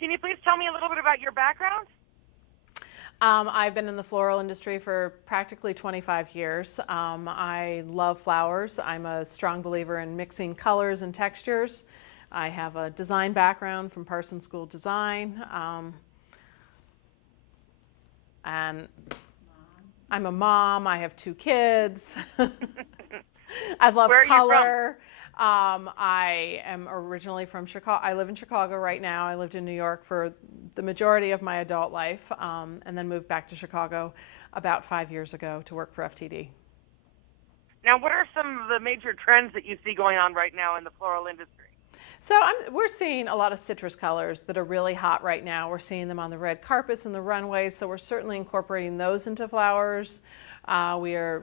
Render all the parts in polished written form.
Can you please tell me a little bit about your background? I've been in the floral industry for practically 25 years. I love flowers. I'm a strong believer in mixing colors and textures. I have a design background from Parsons School of Design. And I'm a mom. I have 2 kids. I love Where are you color. I am originally from Chicago. I live in Chicago right now. I lived in New York for the majority of my adult life, and then moved back to Chicago about 5 years ago to work for FTD. Now, what are some of the major trends that you see going on right now in the floral industry? So we're seeing a lot of citrus colors that are really hot right now. We're seeing them on the red carpets and the runways, so we're certainly incorporating those into flowers. We are,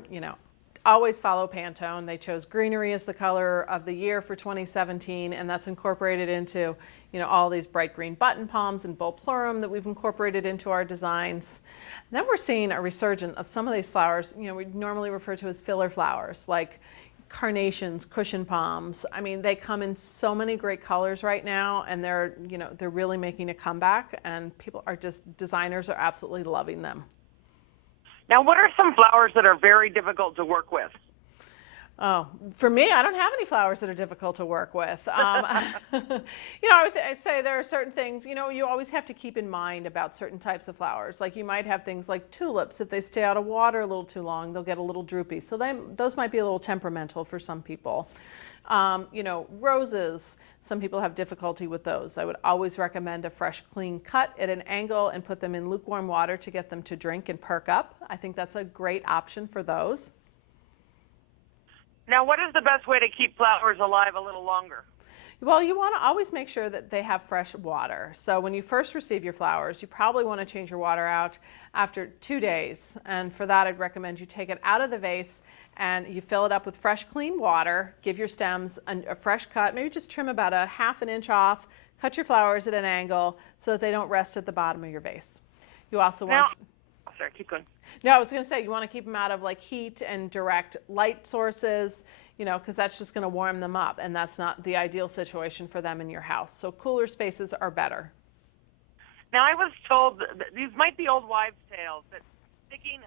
always follow Pantone. They chose greenery as the color of the year for 2017, and that's incorporated into, all these bright green button palms and bullplurum that we've incorporated into our designs. And then we're seeing a resurgence of some of these flowers, we normally refer to as filler flowers, like carnations, cushion palms. I mean, they come in so many great colors right now, and they're really making a comeback, and designers are absolutely loving them. Now, what are some flowers that are very difficult to work with? Oh, for me, I don't have any flowers that are difficult to work with. I say there are certain things, you always have to keep in mind about certain types of flowers. Like you might have things like tulips. If they stay out of water a little too long, they'll get a little droopy. So those might be a little temperamental for some people. Roses, some people have difficulty with those. I would always recommend a fresh, clean cut at an angle and put them in lukewarm water to get them to drink and perk up. I think that's a great option for those. Now, what is the best way to keep flowers alive a little longer? Well, you want to always make sure that they have fresh water. So when you first receive your flowers, you probably want to change your water out after 2 days. And for that, I'd recommend you take it out of the vase and you fill it up with fresh, clean water. Give your stems a fresh cut. Maybe just trim about a ½ an inch off. Cut your flowers at an angle so that they don't rest at the bottom of your vase. You also want... Sorry, keep going. No, I was going to say you want to keep them out of like heat and direct light sources, because that's just going to warm them up, and that's not the ideal situation for them in your house. So cooler spaces are better. Now, I was told that these might be old wives' tales, that sticking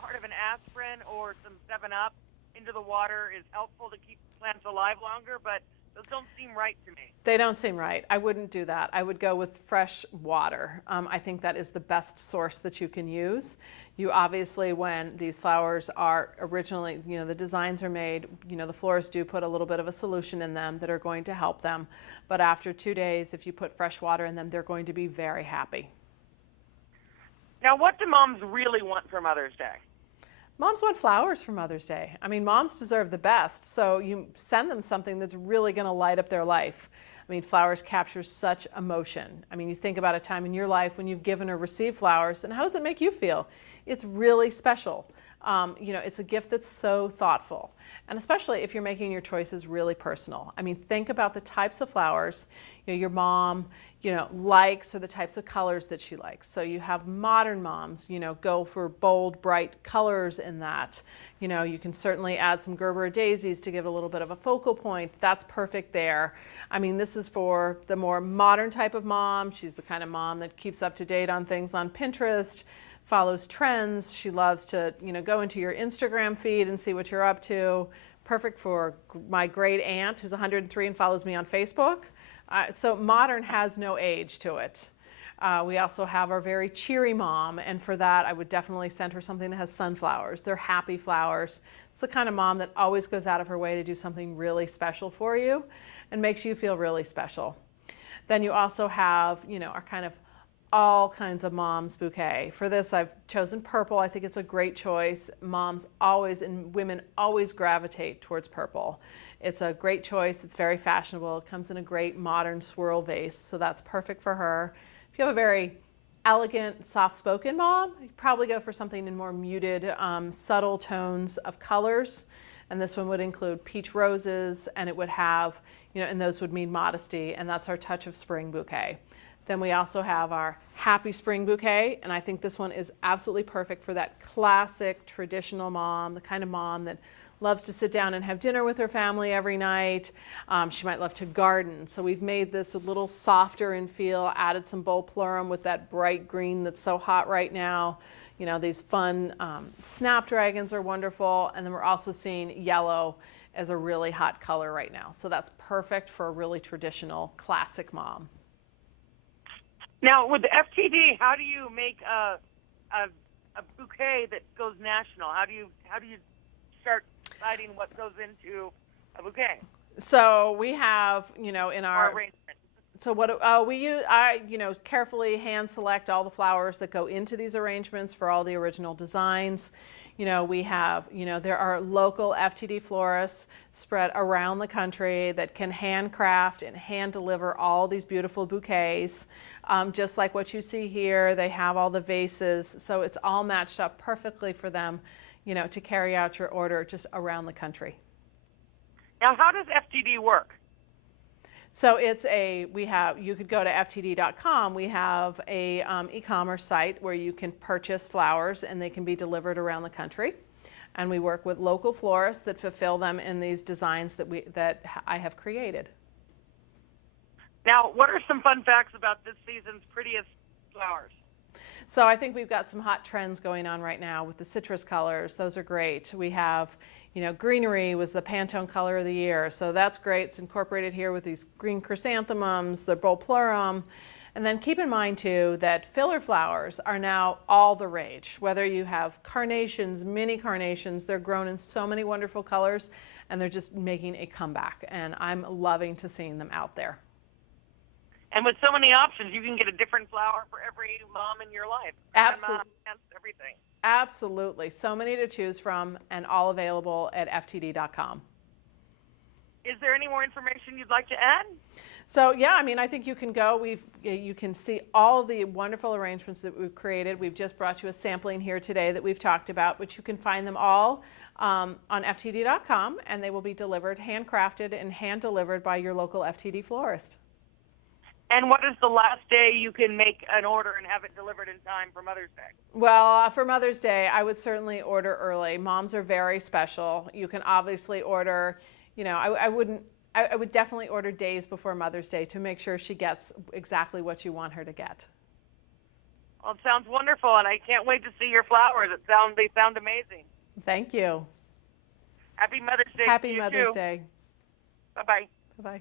part of an aspirin or some 7-Up into the water is helpful to keep plants alive longer, but those don't seem right to me. They don't seem right. I wouldn't do that. I would go with fresh water. I think that is the best source that you can use. You obviously, when these flowers are originally, the designs are made, the florists do put a little bit of a solution in them that are going to help them. But after 2 days, if you put fresh water in them, they're going to be very happy. Now, what do moms really want for Mother's Day? Moms want flowers for Mother's Day. I mean, moms deserve the best, so you send them something that's really going to light up their life. I mean, flowers capture such emotion. I mean, you think about a time in your life when you've given or received flowers, and how does it make you feel? It's really special. It's a gift that's so thoughtful, and especially if you're making your choices really personal. I mean, think about the types of flowers your mom likes, or the types of colors that she likes. So you have modern moms, go for bold, bright colors in that. You can certainly add some Gerber daisies to give it a little bit of a focal point. That's perfect there. I mean, this is for the more modern type of mom. She's the kind of mom that keeps up to date on things on Pinterest, follows trends. She loves to, go into your Instagram feed and see what you're up to. Perfect for my great aunt who's 103 and follows me on Facebook. So modern has no age to it. We also have our very cheery mom, and for that I would definitely send her something that has sunflowers. They're happy flowers. It's the kind of mom that always goes out of her way to do something really special for you and makes you feel really special. Then you also have, our kind of all kinds of moms bouquet. For this I've chosen purple. I think it's a great choice. Moms always and women always gravitate towards purple. It's a great choice. It's very fashionable. It comes in a great modern swirl vase, so that's perfect for her. If you have a very elegant, soft-spoken mom, you probably go for something in more muted, subtle tones of colors. And this one would include peach roses, and it would have, and those would mean modesty, and that's our Touch of Spring bouquet. Then we also have our Happy Spring bouquet, and I think this one is absolutely perfect for that classic traditional mom, the kind of mom that loves to sit down and have dinner with her family every night. She might love to garden. So we've made this a little softer in feel, added some bullpleurum with that bright green that's so hot right now. You know, these fun snapdragons are wonderful. And then we're also seeing yellow as a really hot color right now. So that's perfect for a really traditional classic mom. Now, with the FTD, how do you make a bouquet that goes national? How do you start deciding what goes into a bouquet? So we have, in our arrangement. So what we use, I carefully hand select all the flowers that go into these arrangements for all the original designs. We have, there are local FTD florists spread around the country that can handcraft and hand deliver all these beautiful bouquets. Just like what you see here, they have all the vases, so it's all matched up perfectly for them, to carry out your order just around the country. Now, how does FTD work? So you could go to ftd.com. We have a e-commerce site where you can purchase flowers and they can be delivered around the country. And we work with local florists that fulfill them in these designs that I have created. Now, what are some fun facts about this season's Prettiest Flowers? So I think we've got some hot trends going on right now with the citrus colors. Those are great. We have, greenery was the Pantone color of the year. So that's great. It's incorporated here with these green chrysanthemums, the bullpleurum. And then keep in mind too that filler flowers are now all the rage. Whether you have carnations, mini carnations, they're grown in so many wonderful colors and they're just making a comeback. And I'm loving to seeing them out there. And with so many options, you can get a different flower for every mom in your life. Absolutely. Everything. Absolutely. So many to choose from and all available at ftd.com. Is there any more information you'd like to add? So yeah, I think you can go. You can see all the wonderful arrangements that we've created. We've just brought you a sampling here today that we've talked about, but you can find them all on ftd.com, and they will be delivered, handcrafted and hand delivered by your local FTD florist. And what is the last day you can make an order and have it delivered in time for Mother's Day? Well, for Mother's Day, I would certainly order early. Moms are very special. You can obviously order, I would definitely order days before Mother's Day to make sure she gets exactly what you want her to get. Well, it sounds wonderful, and I can't wait to see your flowers. They sound amazing. Thank you. Happy Mother's Day. Happy to you Mother's too. Day. Bye-bye. Bye-bye.